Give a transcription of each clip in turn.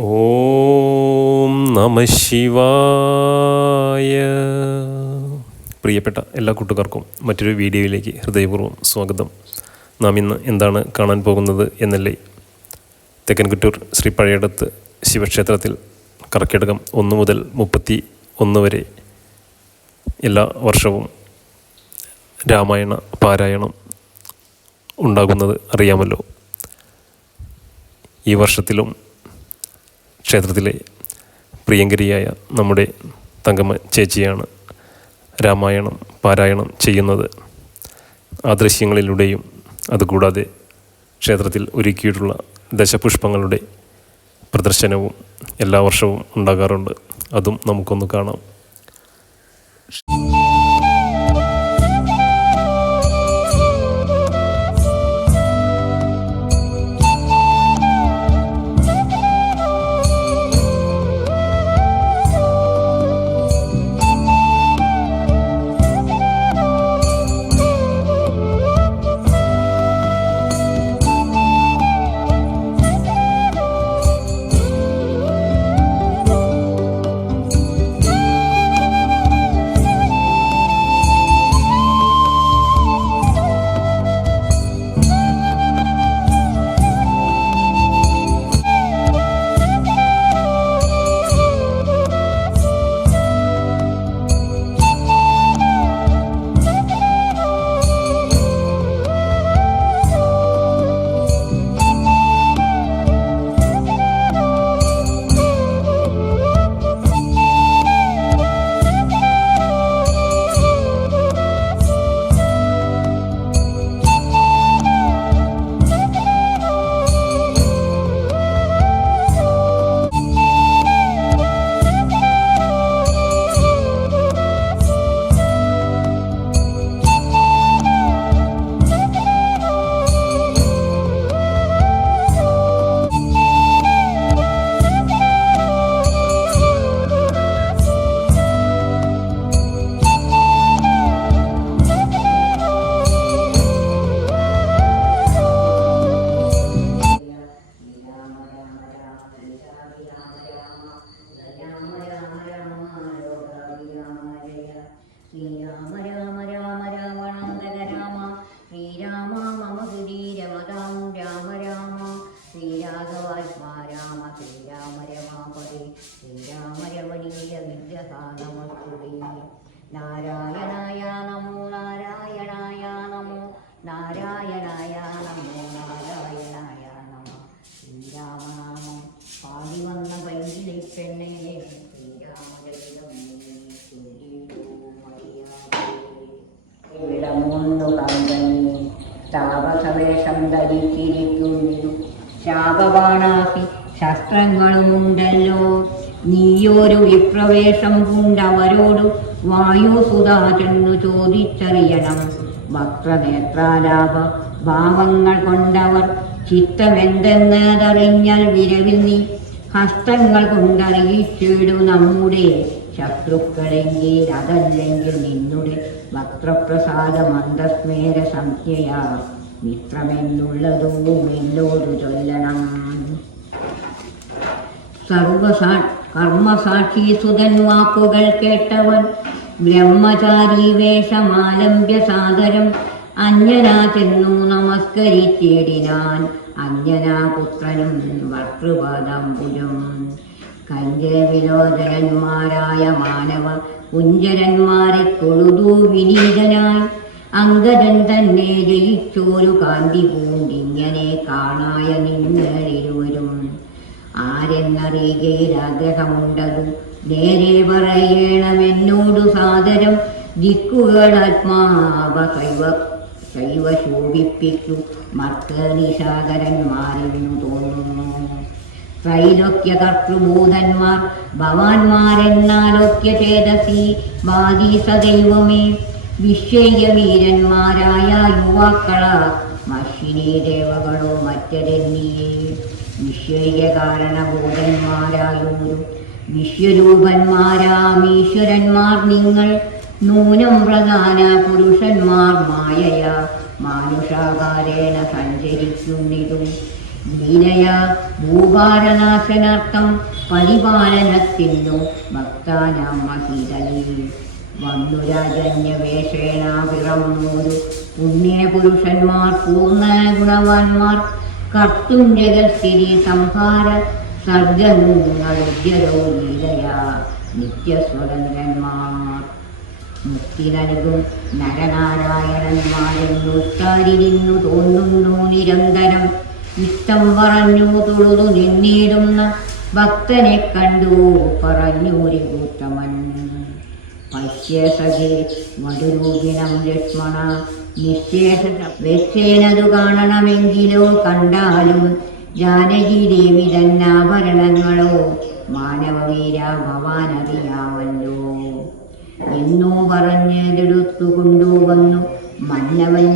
ഓം നമഃ ശിവായ. പ്രിയപ്പെട്ട എല്ലാ കൂട്ടുകാർക്കും മറ്റൊരു വീഡിയോയിലേക്ക് ഹൃദയപൂർവ്വം സ്വാഗതം. നാം ഇന്ന് എന്താണ് കാണാൻ പോകുന്നത് എന്നല്ലേ? തെക്കൻകുറ്റൂർ ശ്രീ പഴയടത്ത് ശിവക്ഷേത്രത്തിൽ കർക്കിടകം 1 മുതൽ 31 വരെ എല്ലാ വർഷവും രാമായണ പാരായണം ഉണ്ടാകുന്നത് അറിയാമല്ലോ. ഈ വർഷത്തിലും ക്ഷേത്രത്തിലെ പ്രിയങ്കരിയായ നമ്മുടെ തങ്കമ്മ ചേച്ചിയാണ് രാമായണം പാരായണം ചെയ്യുന്നത്. ആ ദൃശ്യങ്ങളിലൂടെയും അതുകൂടാതെ ക്ഷേത്രത്തിൽ ഒരുക്കിയിട്ടുള്ള ദശപുഷ്പങ്ങളുടെ പ്രദർശനവും എല്ലാ വർഷവും ഉണ്ടാകാറുണ്ട്. അതും നമുക്കൊന്ന് കാണാം. നാരായണായ നമോ നാരായണായ നമോ നാരായണായ നമോ നാരായണായ നമോ. ശ്രീരാമനാമം പാടി വന്ന പൈങ്കിളി പെണ്ണേ ശ്രീരാമചരിതമേടമൊന്നു കമ്പനി താപസവേഷം ധരിച്ചിരിക്കുന്നു. ശാപബാണാഹി ശസ്ത്രങ്ങളുമുണ്ടല്ലോ. നീയൊരു വിപ്രവേശം പൂണ്ടവരോട് വായുസുതാ ചെന്നു ചോദിച്ചറിയണം. വക്രനേത്രാലാപ ഭാവങ്ങൾ കൊണ്ടവർ ചിത്തമെന്തെന്നതറിഞ്ഞാൽ വിരവിൽ നീ ഹസ്തങ്ങൾ കൊണ്ടറിയിച്ചിടു നമ്മുടെ ശത്രുക്കളെങ്കിൽ. അതല്ലെങ്കിൽ നിന്നുടെ വക്രപ്രസാദ മന്ദസ്മേര സംഖ്യയാ മിത്രമെന്നുള്ളതും എന്നോട് ചൊല്ലണം. കർമ്മസാക്ഷി സുതൻ വാക്കുകൾ കേട്ടവൻ ബ്രഹ്മചാരി വേഷമാലംബ്യ സാദരം അഞ്ജനാ ചെന്നു നമസ്കരിച്ചിടിനാൻ. അഞ്ജനാപുത്രനും ഭർതൃപാദാംബുജം. കഞ്ചവിലോചനന്മാരായ മാനവ കുഞ്ചരന്മാരെ തൊഴുതു വിനീതനായി അങ്കദൻ തന്നെ ജയിച്ചോരു കാന്തി പൂണ്ടിങ്ങനെ കാണായ നിങ്ങളിരുവരും. ആരെന്നറിയയിലാഗ്രഹമുണ്ടതു നേരെ പറയണമെന്നോടു സാദരം. ദിക്കുകളാത്മാവ ശൈവ ശോഭിപ്പിച്ചു മർക്കനിഷാകരന്മാരെന്നു തോന്നുന്നു. ത്രൈലോക്യ കർത്തൃബോധന്മാർ ഭവാന്മാരെന്നാലോക്യ ചേതസി വാദി സദൈവമേ. വിശ്വയ്യവീരന്മാരായ യുവാക്കളാ മഷിനി ദേവകളോ മറ്റരെന്നിയേ. വിശ്വയ്യ കാരണബോധന്മാരായൊരു വിശ്വരൂപന്മാരാമീശ്വരന്മാർ നിങ്ങൾ. നൂനം പ്രധാന പുരുഷന്മാർ മായയാ മാനുഷാകാരേണ സഞ്ചരിക്കുന്നിതും. ലീലയാ ഭൂഭാരനാശനാർത്ഥം പരിപാലനത്തിനു ഭക്താനാം മഹീതലേ വന്നു രാജന്യവേഷേണ പിറന്നൂരു പുണ്യപുരുഷന്മാർ പൂർണ്ണ ഗുണവാന്മാർ കർത്തും ജഗസ്ഥിതി സംഹാര സർഗങ്ങളുദ്യരോ ലീലയാ നിത്യസ്വതന്ത്രന്മാർ മുക്തി നൽകും നരനാരായണന്മാരെന്നുത്താരിരുന്നു തോന്നുന്നു നിരന്തരം ഇഷ്ടം പറഞ്ഞു തൊഴുതു നിന്നിടുന്ന ഭക്തനെ കണ്ടു പറഞ്ഞൂരി കൂത്തമൻ പശ്യസഖേ മധുരൂപിണം ലക്ഷ്മണ നിശേഷ വെച്ചേനതു കാണണമെങ്കിലോ കണ്ടാലും ജാനകി ദേവി തന്നാഭരണങ്ങളോ മാനവവീര ഭവാനറിയാമല്ലോ എന്നോ പറഞ്ഞതെടുത്തു കൊണ്ടുവന്നു മന്നവൻ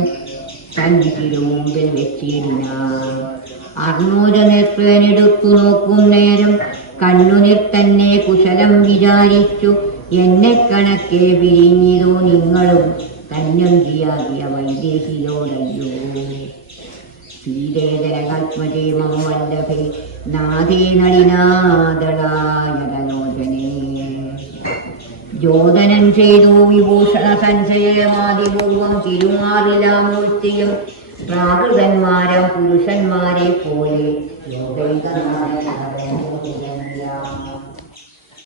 തൻ്റെ തിരുമുമ്പിൽ വെച്ചിരുന്നാർ 600 നെത്രനെടുത്തു നോക്കും നേരം കണ്ണുനീർ തന്നെ കുശലം വിചാരിച്ചു എന്നെ കണക്കെ പിരിഞ്ഞിരു നിങ്ങളും തന്യങ്കിയാകിയ വൈദേഹിയോടല്ലോ ശ്രീദേതരകാത്മജേ മമ വല്ലഭേ നാദേ നളിനാദളായതലോചനേ ജ്യോതനം ചെയ്തു വിഭൂഷണ സഞ്ചയമാതിപൂർവം തിരുമാറിലാമൂർത്തിയും പ്രാകൃതന്മാരും പുരുഷന്മാരെ പോലെ